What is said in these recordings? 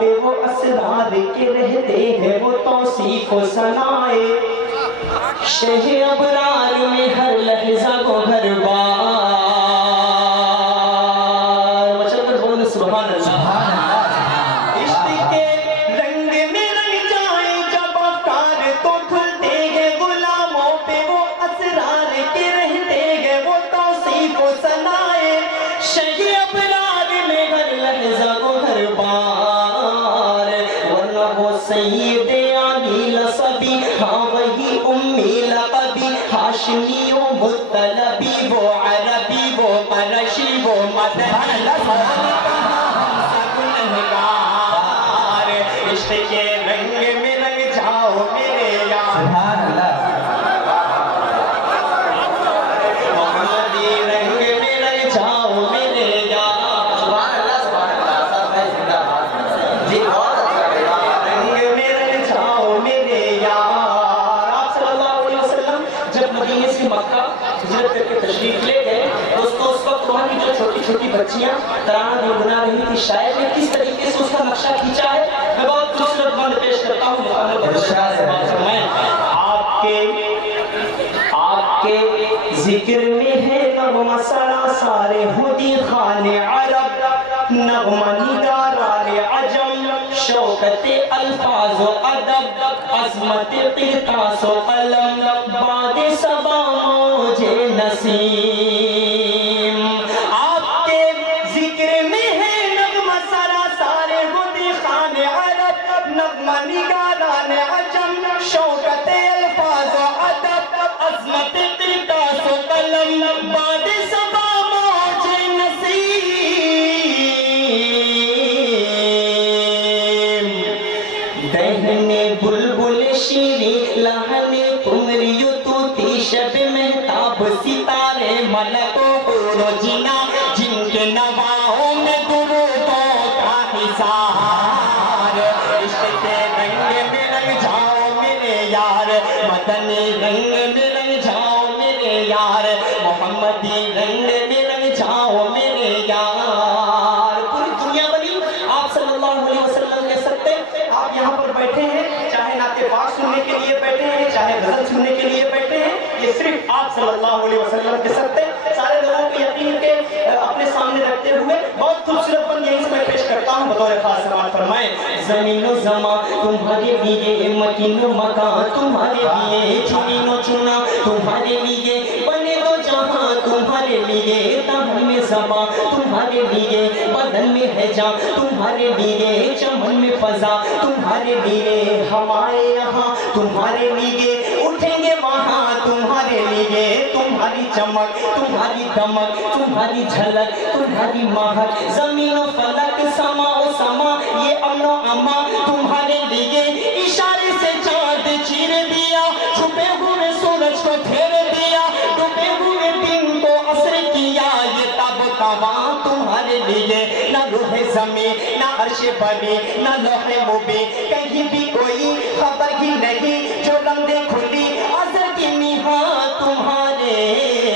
پہ وہ اسرار کے رہتے ہیں وہ توصیف و ثنائے شہ ابرار میں ہر لحظہ کو گھر بار مچل کر بولنے سبحان اللہ عشق کے رنگ میں رنگ جائیں جب افکار تو کھلتے ہیں غلاموں پہ وہ اسرار کے رہتے ہیں وہ توصیف و ثنائے شہ ابرار میں ہر لحظہ کو گھر بار ورنہ وہ سید علی لصبی ہاں وہی امی لقبی ہاشمی و مطلبی وہ عربی وہ قرشی وہ مدنی گنہگار عشق کے رنگ میں رنگ جاؤ میرے یار محمدی رنگ میں رنگ جاؤ میرے یار جی بہت اچھا رنگ میں رنگ جاؤ میرے یار آپ صلی اللہ علیہ وسلم جب مدینے سے مکہ ہجرت کر کے تشریف لے گئے دوستوں اس وقت وہاں کی جو چھوٹی چھوٹی بچیاں ترانہ گنگنا رہی تھی شاعر نے کس طریقے سے اس کا نقشہ کھینچا ہے میں بہت خوبصورت بند پیش کرتا ہوں آپ کے ذکر میں ہے نغمہ سراسار ہدی خان عرب نغمہ نگاران عجم شوکت الفاظ و ادب عظمت قرطاس و قلم باد صبا موج نسیم آپ کے ذکر میں ہے نغمہ سراسار ہدی خان عرب نغمہ نگاران عجم شوکت الفاظ و ادب عظمت قرطاس و قلم باد صبا موج نسیم دہنے بلبل شیری لہنے قمری توتی شب مہتاب ستارے ملک و حور و جنا جن کے نواؤں میں درودوں کا حصار عشق کے رنگ میں رنگ جاؤ میرے یار مدنی رنگ میں رنگ جاؤ میرے یار محمدی رنگ میں رنگ جاؤ میرے یار پوری دنیا بنی آپ صلی اللہ علیہ وسلم کہہ سکتے آپ یہاں پر بیٹھے ہیں چاہے نعت پاک سننے کے لیے بیٹھے ہیں چاہے غزل سننے کے لیے بیٹھے ہیں یہ صرف آپ صلی اللہ علیہ وسلم کہہ سکتے سارے لوگوں کو یقین کے اپنے سامنے رکھتے ہوئے بہت خوبصورت بند یہیں سے میں پیش کرتا ہوں بطور خاص سماعت فرمائیں زمین و زمان تمہارے لیے مکین و مکان تمہارے لیے چنین و چنا تمہارے لیے بنے دو جہاں تمہارے لیے تہن میں زباں تمہارے لیے بدن میں ہے جان تمہارے لیے چمن میں فضا تمہارے لیے ہمارے یہاں تمہارے لیے اٹھیں گے وہاں تمہارے لیے تمہاری چمک تمہاری دمک تمہاری جھلک تمہاری مہک زمین و فلک سما و سما یہ امن و اما تمہارے لیے اشارے سے چاند چیر دیا چھپے ہوئے سورج کو پھیر دیا ڈوبے ہوئے دن کو عصر کیا یہ تاب و تواں تمہارے لیے نہ روح زمین نہ عرش بری نہ لوح مبین کہیں بھی کوئی خبر ہی نہیں جو رمضے کھلی ازل کی نہاں تمہارے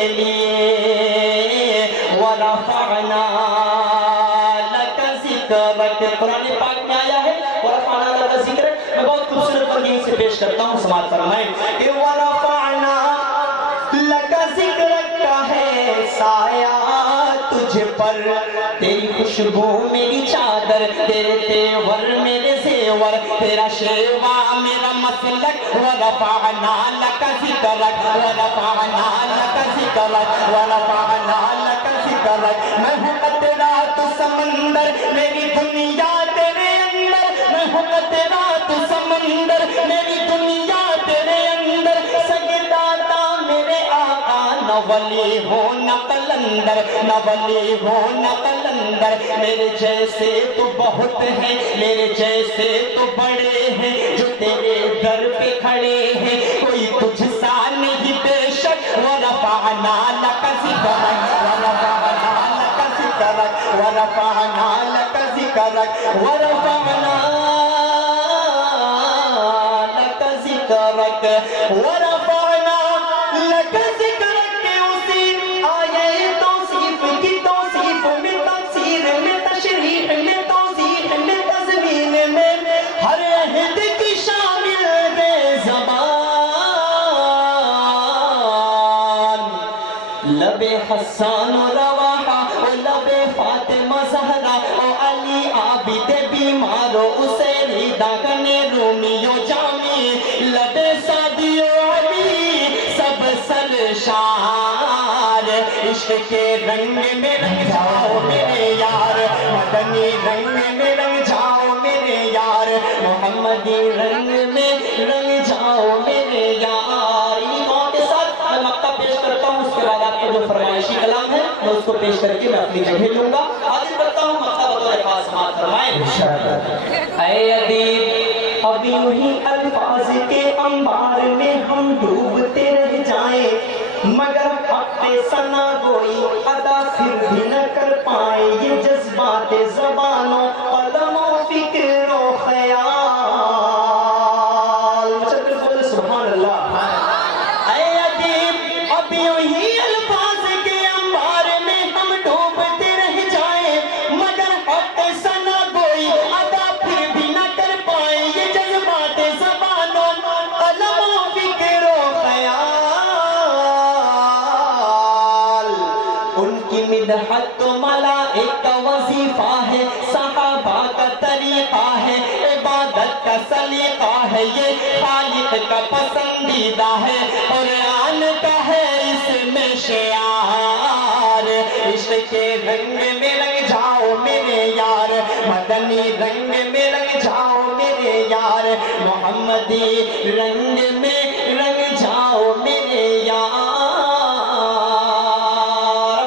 لیے ورفعنا لک ذکرک قرآن پاک میں آیا ہے ورفعنا لک ذکرک میں بہت خوبصورت بندی سے پیش کرتا ہوں سماعت فرمائیں ورفعنا لک ذکرک کا ہے سایہ تجھ پر تیری خوشبو میری چادر تیرے تیور میرے زیور تیرا شیوا میرا مسلک ورفعنا لک ذکرک ورفعنا لک ذکرک ورفعنا لک ذکرک میں ہوں تیرا تو سمندر میری دنیا تیرے اندر میں ہوں تیرا تو سمندر میری دنیا تیرے اندر سجداتا میرے آقا نہ ولی ہو نہ قلندر نہ ولی ہو نہ قلندر میرے جیسے تو بہت ہیں میرے جیسے تو بڑے ہیں جو تیرے در پہ کھڑے ہیں کوئی تجھ سا نہیں بے شک ورفعنا لک ذکرک ورفعنا لک ذکرک ورفعنا لک ذکرک ورفعنا لک ذکرک ورفعنا لک ذکرک کے اسی آیے توصیف کی توصیف میں تفسیر میں تشریح میں توضیح میں تضمین حسان و رواحہ و لب فاطمہ زہرا و علی عابد بیمار و اسیری داغن رومی و جامی لب سعدی و علی سب سرشار عشق کے رنگ میں رنگ جاؤ میرے یار مدنی رنگ میں رنگ جاؤ میرے یار محمدی رنگ میں رنگ جاؤ میرے یار انہی دعاؤں کے ساتھ میں مقطع پیش کرتا ہوں اس کے بعد آپ کا جو فرمائشی کلام ہے میں اس کو پیش کر کے میں اپنی جگہ لوں گا حاضر کرتا ہوں مقطع بطور خاص سماعت فرمائیں اے ادیب اب یوں ہی الفاظ کے انبار میں ہم ڈوبتے رہ جائیں مگر حق ثنا گوئی ادا پھر بھی نہ کر پائیں یہ جذبات زبانوں قلم و فکر و خیال سبحان اللہ اے ادیب اب یوں ہی الفاظ کے انبار میں ہم ڈوبتے رہ جائیں مگر حق ثنا گوئی ادا پھر بھی نہ کر پائیں یہ جذبات زبانوں قلم و فکر و خیال ان کی مدحت تو ملائک کا وظیفہ ہے صحابہ کا طریقہ ہے عبادت کا سلیقہ ہے یہ خالق کا پسندیدہ ہے قرآن کا ہے اس میں شعار عشق کے رنگ میں رنگ جاؤ میرے یار مدنی رنگ میں رنگ جاؤ میرے یار محمدی رنگ میں